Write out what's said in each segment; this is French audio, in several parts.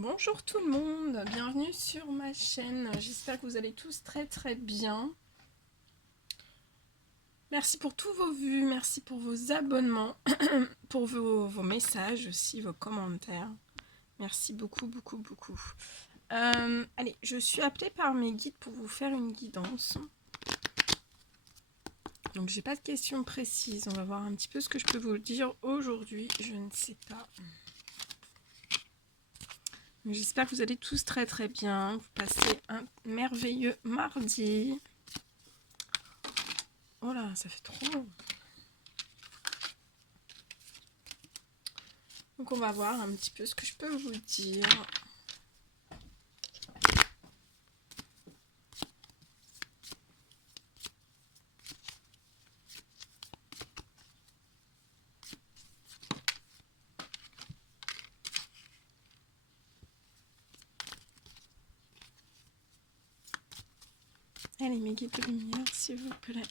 Bonjour tout le monde, bienvenue sur ma chaîne, j'espère que vous allez tous très bien. Merci pour tous vos vues, merci pour vos abonnements, pour vos messages aussi, vos commentaires. Merci beaucoup. Allez, je suis appelée par mes guides pour vous faire une guidance. Donc j'ai pas de questions précises, on va voir un petit peu ce que je peux vous dire aujourd'hui, je ne sais pas. J'espère que vous allez tous très bien, vous passez un merveilleux mardi. Oh là, ça fait trop long. Donc on va voir un petit peu ce que je peux vous dire. Allez, mes guides de lumière, s'il vous plaît.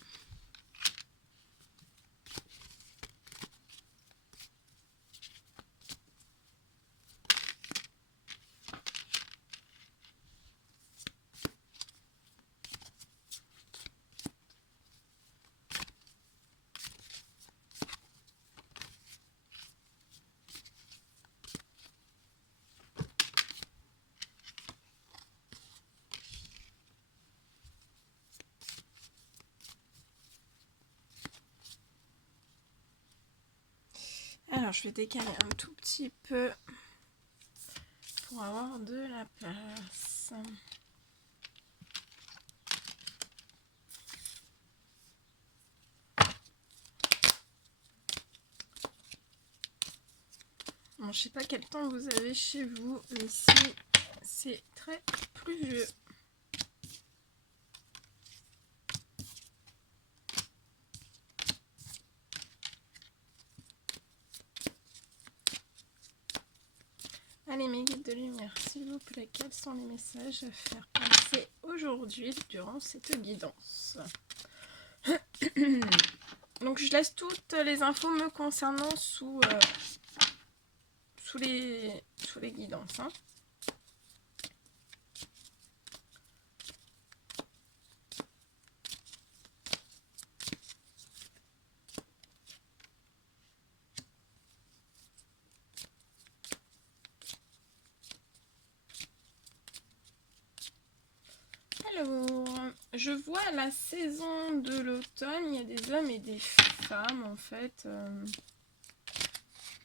Alors, je vais décaler un tout petit peu pour avoir de la place. Bon, je sais pas quel temps vous avez chez vous, mais ici, c'est très pluvieux. Allez, mes guides de lumière, s'il vous plaît, quels sont les messages à faire passer aujourd'hui durant cette guidance? Donc, je laisse toutes les infos me concernant sous les guidances. Hein. Alors, je vois la saison de l'automne, il y a des hommes et des femmes en fait.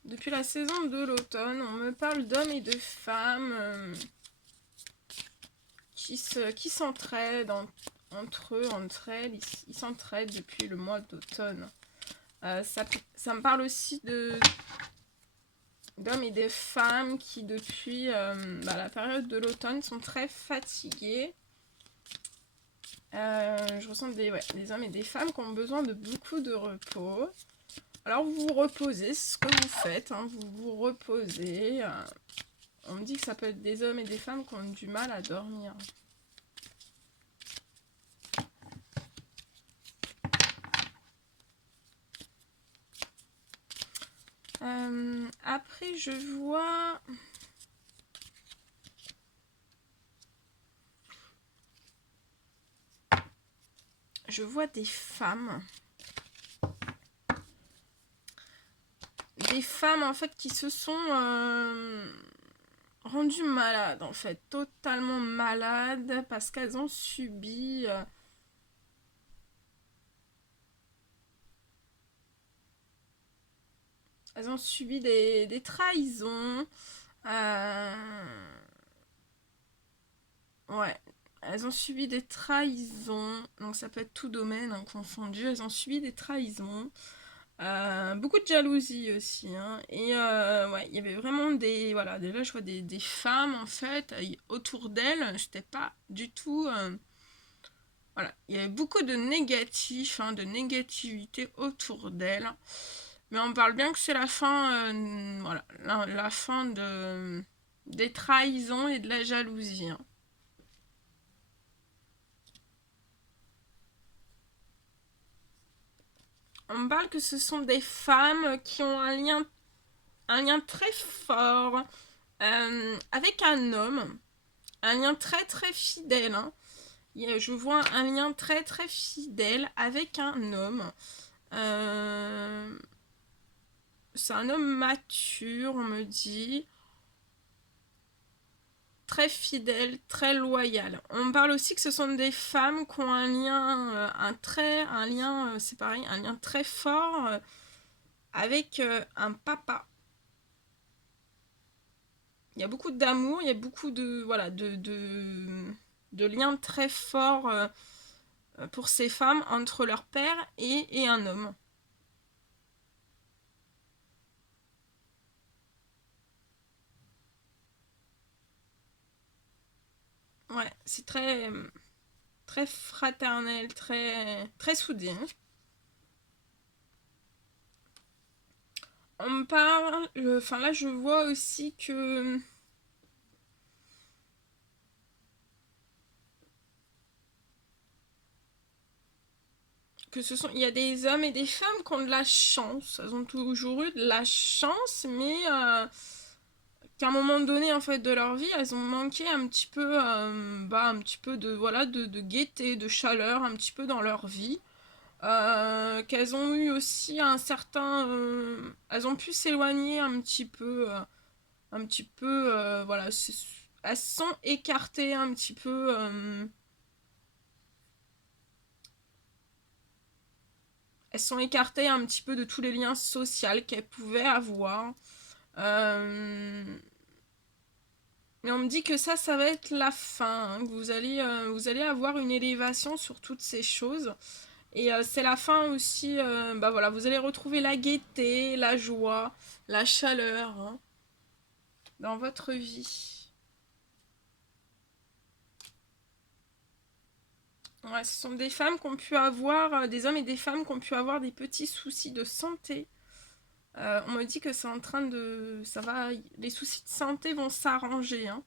Depuis la saison de l'automne, on me parle d'hommes et de femmes qui s'entraident entre eux, entre elles. Ils s'entraident depuis le mois d'automne. Ça me parle aussi d'hommes et de femmes qui depuis la période de l'automne sont très fatigués. Je ressens des hommes et des femmes qui ont besoin de beaucoup de repos. Alors vous vous reposez, c'est ce que vous faites, hein, vous vous reposez. On me dit que ça peut être des hommes et des femmes qui ont du mal à dormir. Après je vois des femmes. Des femmes en fait qui se sont rendues malades en fait, totalement malades parce qu'elles ont subi des trahisons. Ouais, elles ont subi des trahisons, donc ça peut être tout domaine hein, confondu. Elles ont subi des trahisons. Beaucoup de jalousie aussi. Hein. Et ouais, il y avait vraiment des. Voilà, déjà, je vois des femmes en fait autour d'elles. J'étais pas du tout. Voilà, il y avait beaucoup de négatifs, hein, de négativité autour d'elles. Mais on parle bien que c'est la fin. Voilà, la fin des trahisons et de la jalousie. Hein. On me parle que ce sont des femmes qui ont un lien très fort Avec un homme, un lien très très fidèle, hein. Je vois un lien très très fidèle avec un homme. Euh, c'est un homme mature, on me dit. Très fidèle, très loyal. On me parle aussi que ce sont des femmes qui ont un lien, un lien, c'est pareil, un lien très fort avec un papa. Il y a beaucoup d'amour, il y a beaucoup de, voilà, de liens très forts pour ces femmes entre leur père et un homme. Ouais, c'est très, très fraternel, très, très soudé, hein. On me parle, enfin là je vois aussi que il y a des hommes et des femmes qui ont de la chance. Elles ont toujours eu de la chance, mais qu'à un moment donné en fait de leur vie, elles ont manqué un petit peu, un petit peu de voilà de gaieté, de chaleur, un petit peu dans leur vie. Qu'elles ont eu aussi un certain, elles ont pu s'éloigner un petit peu, voilà, elles se sont écartées un petit peu. Elles sont écartées un petit peu de tous les liens sociaux qu'elles pouvaient avoir. Euh, mais on me dit que ça va être la fin, hein, que vous allez avoir une élévation sur toutes ces choses. Et c'est la fin aussi, bah voilà, vous allez retrouver la gaieté, la joie, la chaleur hein, dans votre vie. Ouais, ce sont des femmes qui ont pu avoir, des hommes et des femmes qui ont pu avoir des petits soucis de santé. On me dit que c'est en train de... Ça va... Les soucis de santé vont s'arranger, hein.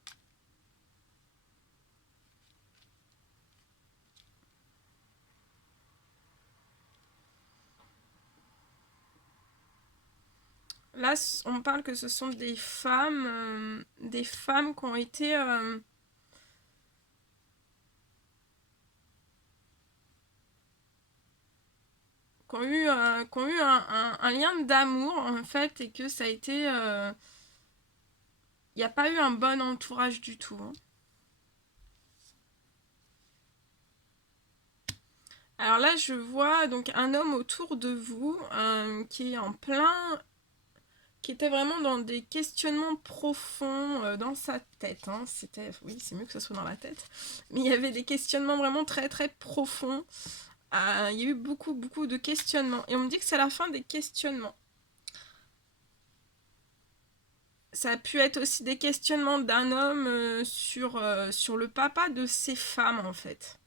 Là, on parle que ce sont des femmes qui ont été, qui ont eu un lien d'amour en fait, et que ça a été, il n'y a pas eu un bon entourage du tout, hein. Alors là, je vois donc un homme autour de vous qui est en plein, qui était vraiment dans des questionnements profonds dans sa tête, hein. C'était, oui, c'est mieux que ce soit dans la tête, mais il y avait des questionnements vraiment très très profonds. Il y a eu beaucoup, beaucoup de questionnements. Et on me dit que c'est la fin des questionnements. Ça a pu être aussi des questionnements d'un homme sur le papa de ses femmes, en fait.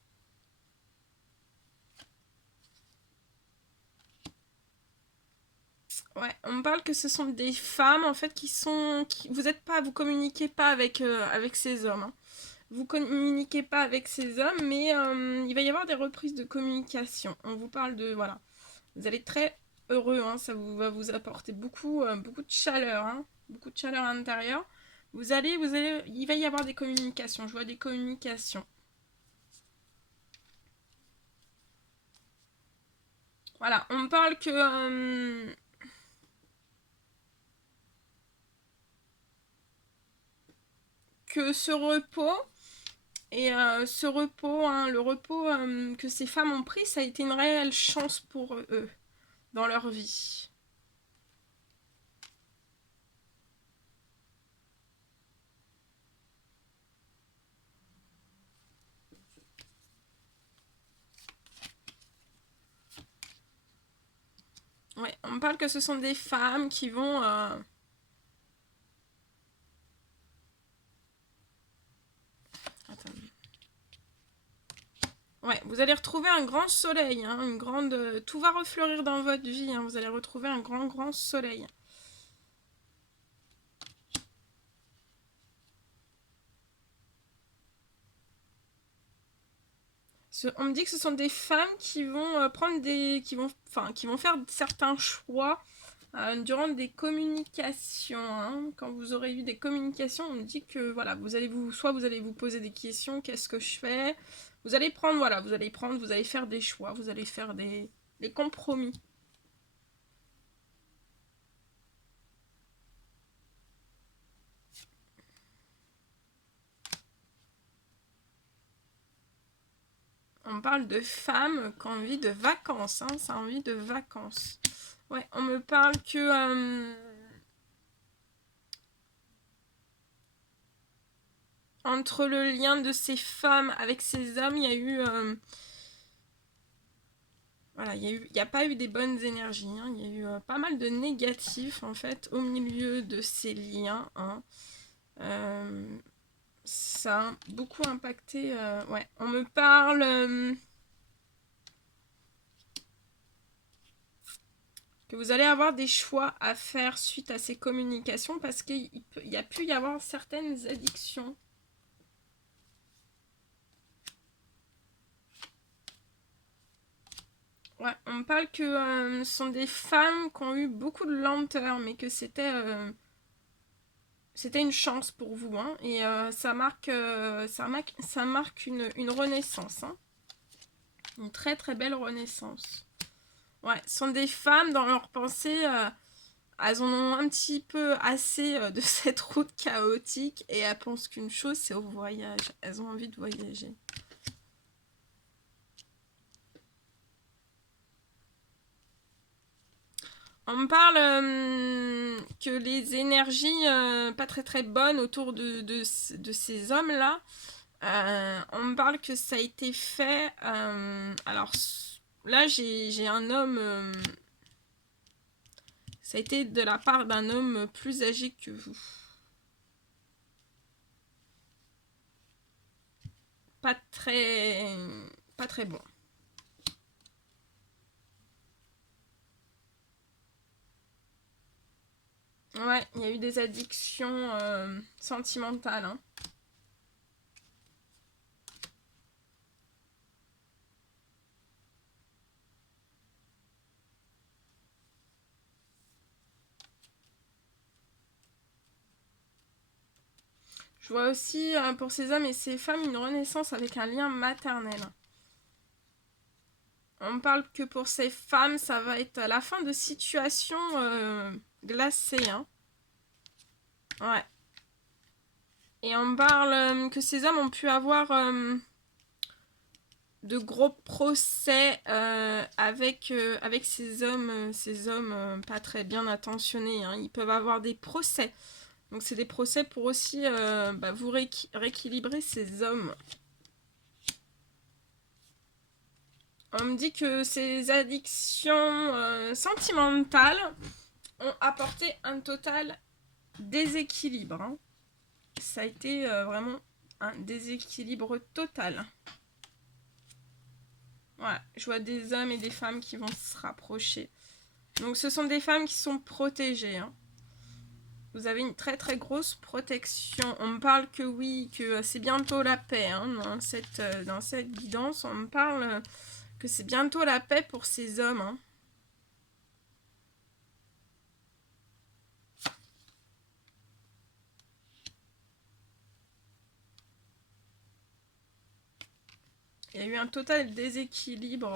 Ouais, on me parle que ce sont des femmes, en fait, qui sont... vous êtes pas, vous communiquez pas avec, avec ces hommes, hein. Vous communiquez pas avec ces hommes, mais il va y avoir des reprises de communication. On vous parle de... Voilà. Vous allez être très heureux, hein, ça va vous apporter beaucoup, beaucoup de chaleur, hein, beaucoup de chaleur à l'intérieur. Il va y avoir des communications, je vois des communications. Voilà, on me parle que ce repos, et ce repos, hein, le repos que ces femmes ont pris, ça a été une réelle chance pour eux dans leur vie. Ouais, on me parle que ce sont des femmes qui vont... Attends. Ouais, vous allez retrouver un grand soleil, hein, une grande... tout va refleurir dans votre vie, hein, vous allez retrouver un grand, grand soleil. On me dit que ce sont des femmes qui vont prendre des... qui vont, enfin, qui vont faire certains choix durant des communications, hein. Quand vous aurez eu des communications, on me dit que voilà, soit vous allez vous poser des questions, qu'est-ce que je fais? Vous allez prendre, voilà, vous allez faire des choix, vous allez faire des compromis. On parle de femmes qui ont envie de vacances, hein, ça a envie de vacances. Ouais, on me parle que entre le lien de ces femmes avec ces hommes, il y a eu voilà, il n'y a pas eu des bonnes énergies, hein. Il y a eu pas mal de négatifs en fait au milieu de ces liens, hein. Ça a beaucoup impacté. Ouais, on me parle que vous allez avoir des choix à faire suite à ces communications parce qu'il y a pu y avoir certaines addictions. Ouais, on me parle que ce sont des femmes qui ont eu beaucoup de lenteur, mais que c'était une chance pour vous, hein, et ça marque une renaissance, hein, une très très belle renaissance. Ouais, ce sont des femmes dans leurs pensées, elles en ont un petit peu assez de cette route chaotique et elles pensent qu'une chose, c'est au voyage. Elles ont envie de voyager. On me parle que les énergies pas très très bonnes autour de ces hommes-là, on me parle que ça a été fait. Alors là, j'ai un homme. Ça a été de la part d'un homme plus âgé que vous. Pas très. Pas très bon. Ouais, il y a eu des addictions sentimentales, hein. Je vois aussi pour ces hommes et ces femmes une renaissance avec un lien maternel. On me parle que pour ces femmes, ça va être la fin de situations glacées, hein. Ouais. Et on me parle que ces hommes ont pu avoir de gros procès avec ces hommes pas très bien attentionnés, hein. Ils peuvent avoir des procès. Donc c'est des procès pour aussi vous rééquilibrer ces hommes. On me dit que ces addictions sentimentales ont apporté un total déséquilibre, hein. Ça a été vraiment un déséquilibre total. Voilà, je vois des hommes et des femmes qui vont se rapprocher. Donc ce sont des femmes qui sont protégées, hein. Vous avez une très très grosse protection. On me parle que oui, que c'est bientôt la paix, hein, dans cette guidance. On me parle que c'est bientôt la paix pour ces hommes, hein. Il y a eu un total déséquilibre.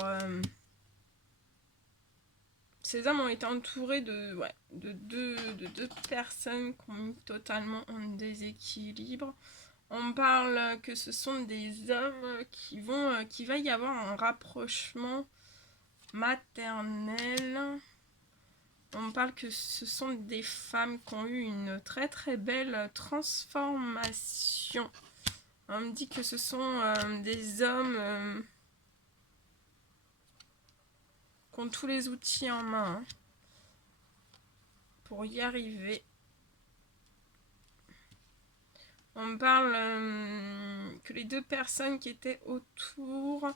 Ces hommes ont été entourés de deux personnes qui ont mis totalement en déséquilibre. On me parle que ce sont des hommes qui va y avoir un rapprochement maternel. On me parle que ce sont des femmes qui ont eu une très très belle transformation. On me dit que ce sont des hommes qui ont tous les outils en main, hein, pour y arriver. On me parle que les deux personnes qui étaient autour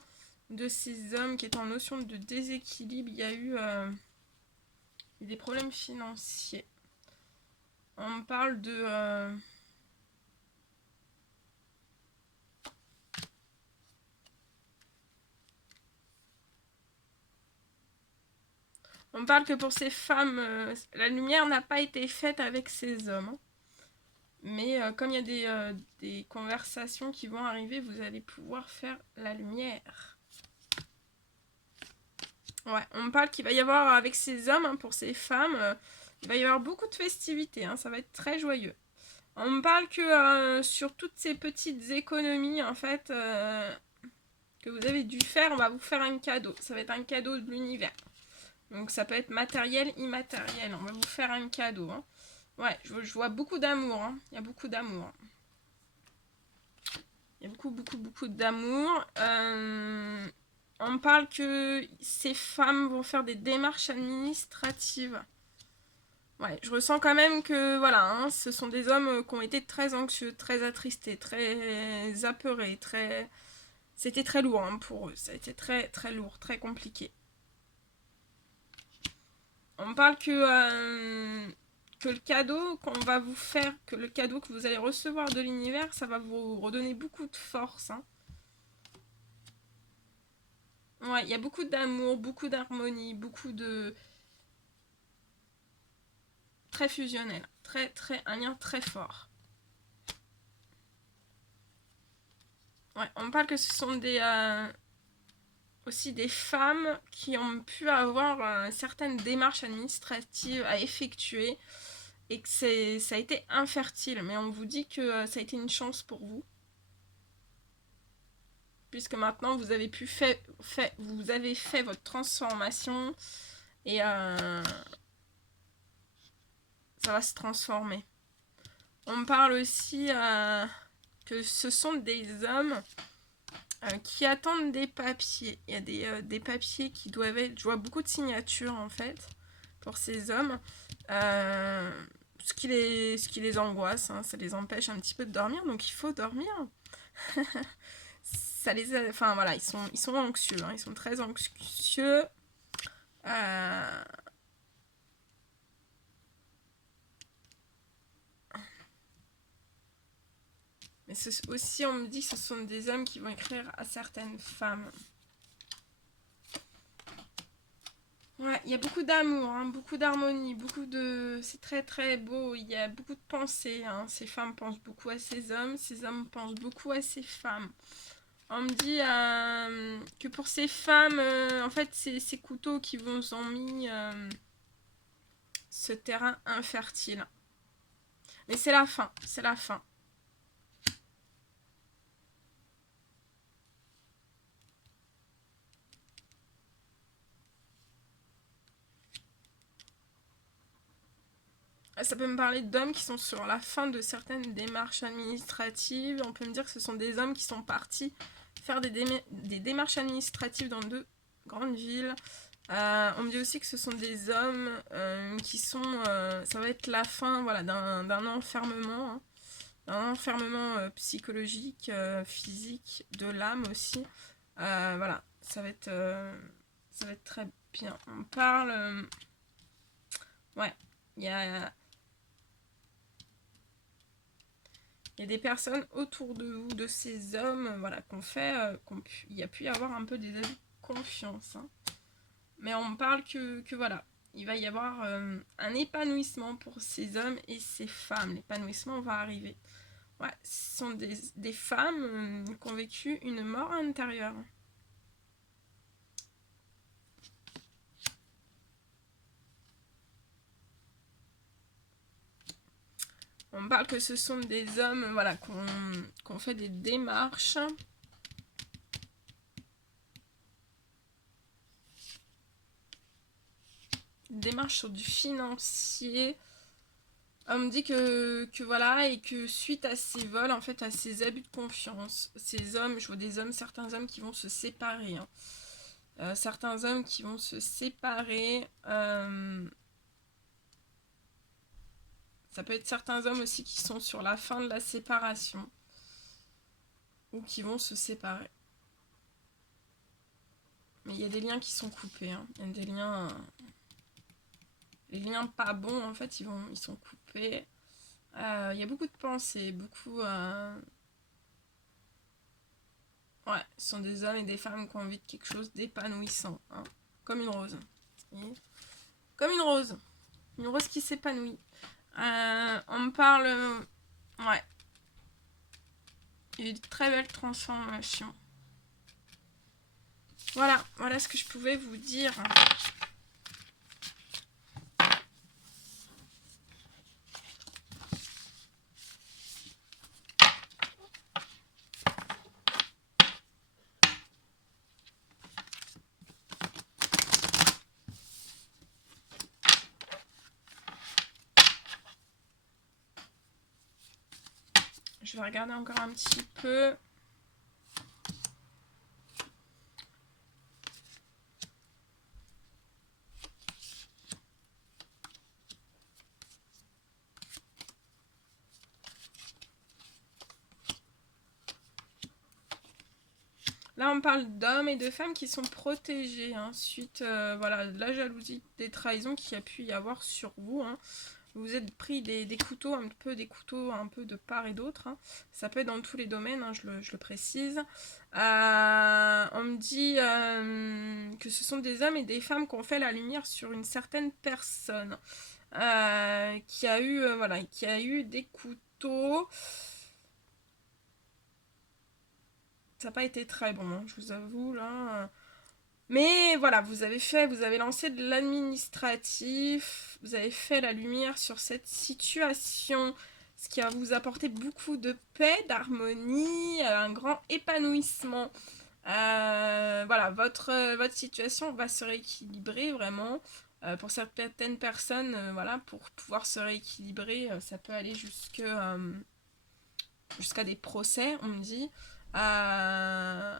de ces hommes qui étaient en notion de déséquilibre, il y a eu des problèmes financiers. On me parle de... On parle que pour ces femmes, la lumière n'a pas été faite avec ces hommes, hein. Mais comme il y a des conversations qui vont arriver, vous allez pouvoir faire la lumière. Ouais, on me parle qu'il va y avoir avec ces hommes, hein, pour ces femmes, il va y avoir beaucoup de festivités, hein, ça va être très joyeux. On me parle que sur toutes ces petites économies, en fait, que vous avez dû faire, on va vous faire un cadeau. Ça va être un cadeau de l'univers. Donc ça peut être matériel, immatériel. On va vous faire un cadeau, hein. Ouais, je vois beaucoup d'amour, hein. Il y a beaucoup d'amour. Il y a beaucoup, beaucoup, beaucoup d'amour. On me parle que ces femmes vont faire des démarches administratives. Ouais, je ressens quand même que, voilà, hein, ce sont des hommes qui ont été très anxieux, très attristés, très apeurés, très... C'était très lourd, hein, pour eux. Ça a été très, très lourd, très compliqué. On me parle que le cadeau qu'on va vous faire, que le cadeau que vous allez recevoir de l'univers, ça va vous redonner beaucoup de force, hein. Ouais, il y a beaucoup d'amour, beaucoup d'harmonie, beaucoup de... Très fusionnel, très, très... Un lien très fort. Ouais, on me parle que ce sont aussi des femmes qui ont pu avoir certaines démarches administratives à effectuer et que ça a été infertile. Mais on vous dit que ça a été une chance pour vous. Puisque maintenant vous avez vous avez fait votre transformation et ça va se transformer. On me parle aussi que ce sont des hommes qui attendent des papiers. Il y a des papiers qui doivent être... Je vois beaucoup de signatures en fait pour ces hommes. Ce qui les angoisse, hein, ça les empêche un petit peu de dormir, donc il faut dormir. Enfin voilà, ils sont anxieux, hein, ils sont très anxieux. Euh, mais aussi, on me dit que ce sont des hommes qui vont écrire à certaines femmes. Ouais, il y a beaucoup d'amour, hein, beaucoup d'harmonie, beaucoup de... C'est très très beau, il y a beaucoup de pensées, hein. Ces femmes pensent beaucoup à ces hommes pensent beaucoup à ces femmes. On me dit que pour ces femmes, en fait, c'est ces couteaux qui vous ont mis ce terrain infertile. Mais c'est la fin, c'est la fin. Ça peut me parler d'hommes qui sont sur la fin de certaines démarches administratives. On peut me dire que ce sont des hommes qui sont partis faire des démarches administratives dans de grandes villes. On me dit aussi que ce sont des hommes qui sont... ça va être la fin, voilà, d'un enfermement, hein. Un enfermement psychologique, physique, de l'âme aussi. Voilà, ça va être très bien. On parle... ouais, il y a... Il y a des personnes autour de vous, de ces hommes, voilà, il y a pu y avoir un peu des abus de confiance, hein. Mais on me parle que voilà, il va y avoir un épanouissement pour ces hommes et ces femmes. L'épanouissement va arriver. Ouais, ce sont des femmes qui ont vécu une mort intérieure. On me parle que ce sont des hommes, voilà, qui ont fait des démarches. Démarches sur du financier. On me dit que voilà, et que suite à ces vols, en fait, à ces abus de confiance, ces hommes, je vois des hommes, certains hommes qui vont se séparer, hein. Certains hommes qui vont se séparer. Ça peut être certains hommes aussi qui sont sur la fin de la séparation ou qui vont se séparer. Mais il y a des liens qui sont coupés, hein. Il y a des liens... les liens pas bons, en fait, ils sont coupés. Il y a beaucoup de pensées, beaucoup... ouais, ce sont des hommes et des femmes qui ont envie de quelque chose d'épanouissant, hein, comme une rose. Comme une rose qui s'épanouit. On me parle, ouais, il y a eu de très belles transformations. Voilà ce que je pouvais vous dire. Je vais regarder encore un petit peu. Là, on parle d'hommes et de femmes qui sont protégés, hein, suite voilà, de la jalousie, des trahisons qu'il y a pu y avoir sur vous. Hein. Vous êtes pris des couteaux, des couteaux un peu de part et d'autre. Hein. Ça peut être dans tous les domaines, hein, je le précise. On me dit que ce sont des hommes et des femmes qui ont fait la lumière sur une certaine personne. Qui a eu des couteaux. Ça n'a pas été très bon, hein, je vous avoue, là. Mais voilà, vous avez lancé de l'administratif, vous avez fait la lumière sur cette situation, ce qui va vous apporter beaucoup de paix, d'harmonie, un grand épanouissement. Voilà, votre situation va se rééquilibrer vraiment. Pour certaines personnes, voilà, pour pouvoir se rééquilibrer, ça peut aller jusqu'à des procès, on me dit. Euh,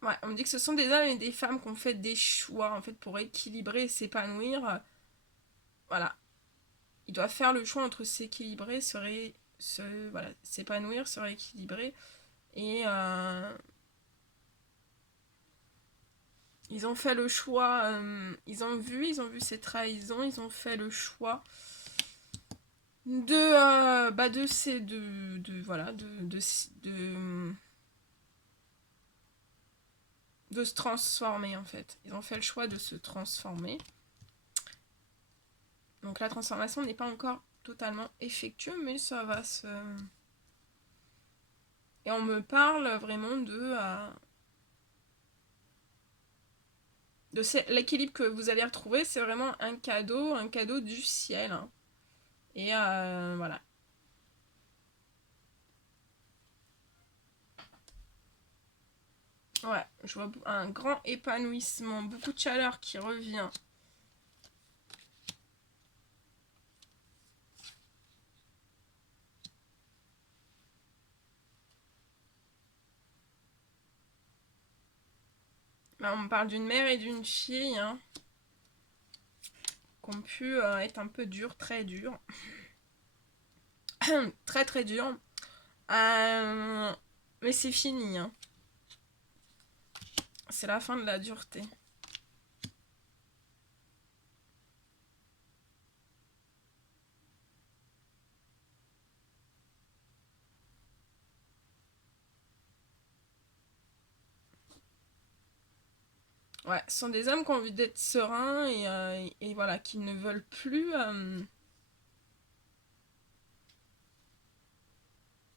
Ouais, on me dit que ce sont des hommes et des femmes qui ont fait des choix en fait pour équilibrer et s'épanouir. Voilà, ils doivent faire le choix entre s'équilibrer, voilà, s'épanouir, se rééquilibrer. Et ils ont fait le choix, ils ont vu ces trahisons, ils ont fait le choix de ces, voilà, de se transformer en fait. Ils ont fait le choix de se transformer. Donc la transformation n'est pas encore totalement effectuée, mais ça va se... Et on me parle vraiment de l'équilibre que vous allez retrouver. C'est vraiment un cadeau du ciel. Hein. Et voilà. Ouais, je vois un grand épanouissement, beaucoup de chaleur qui revient. Là, on me parle d'une mère et d'une fille hein, qui ont pu être un peu dures, très dures. Très très dures. Mais c'est fini. Hein. C'est la fin de la dureté. Ouais, ce sont des hommes qui ont envie d'être sereins et voilà, qui ne veulent plus...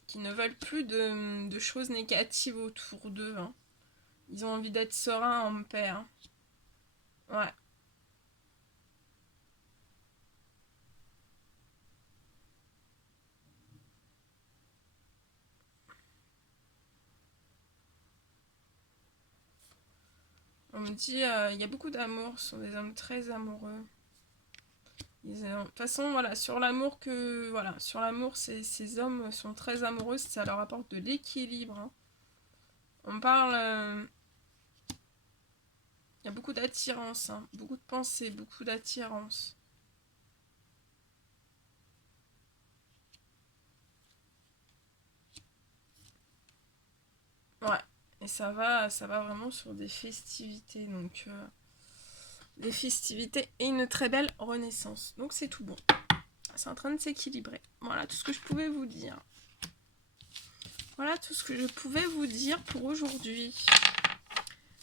qui ne veulent plus de choses négatives autour d'eux. Hein. Ils ont envie d'être sereins en paix. Hein. Ouais. On me dit, il y a beaucoup d'amour, ce sont des hommes très amoureux. De toute façon, voilà, sur l'amour sur l'amour, ces hommes sont très amoureux, ça leur apporte de l'équilibre. Hein. On parle, il y a beaucoup d'attirance, hein, beaucoup de pensées, beaucoup d'attirance. Ouais, et ça va vraiment sur des festivités, donc des festivités et une très belle renaissance. Donc c'est tout bon. C'est en train de s'équilibrer. Voilà tout ce que je pouvais vous dire. Voilà tout ce que je pouvais vous dire pour aujourd'hui.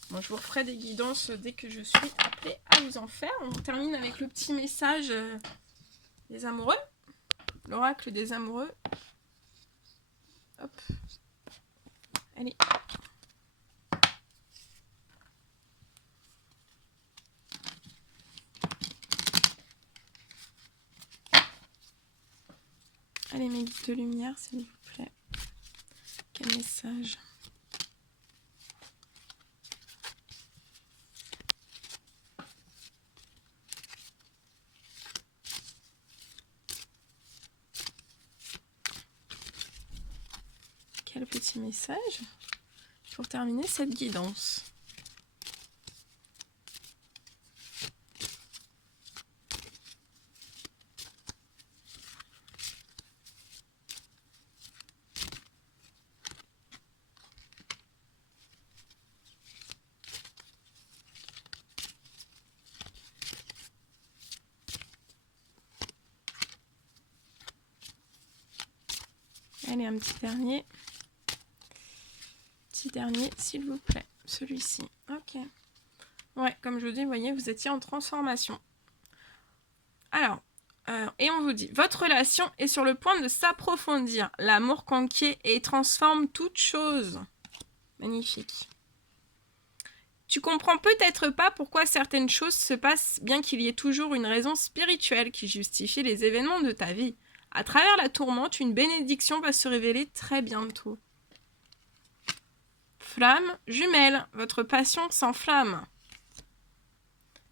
Bon, je vous referai des guidances dès que je suis appelée à vous en faire. On termine avec le petit message des amoureux. L'oracle des amoureux. Hop. Allez. Allez, mes guides de lumière, s'il vous plaît. Quel message? Quel petit message pour terminer cette guidance? Allez, un petit dernier. Petit dernier, s'il vous plaît. Celui-ci. Ok. Ouais, comme je vous dis, vous voyez, vous étiez en transformation. Alors, et on vous dit, votre relation est sur le point de s'approfondir. L'amour conquiert et transforme toute chose. Magnifique. Tu comprends peut-être pas pourquoi certaines choses se passent, bien qu'il y ait toujours une raison spirituelle qui justifie les événements de ta vie. À travers la tourmente, une bénédiction va se révéler très bientôt. Flamme jumelle, votre passion s'enflamme.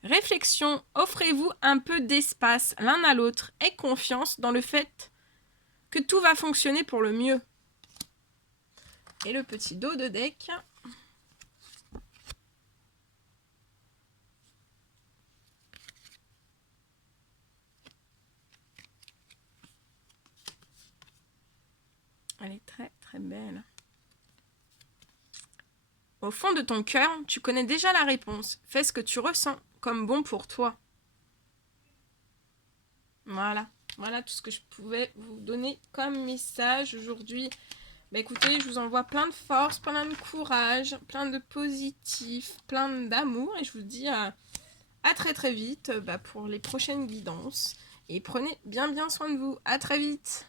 Réflexion, offrez-vous un peu d'espace l'un à l'autre et confiance dans le fait que tout va fonctionner pour le mieux. Et le petit dos de deck. Elle est très très belle. Au fond de ton cœur, tu connais déjà la réponse. Fais ce que tu ressens comme bon pour toi. Voilà. Voilà tout ce que je pouvais vous donner comme message aujourd'hui. Bah écoutez, je vous envoie plein de force, plein de courage, plein de positif, plein d'amour. Et je vous dis à très très vite pour les prochaines guidances. Et prenez bien soin de vous. À très vite.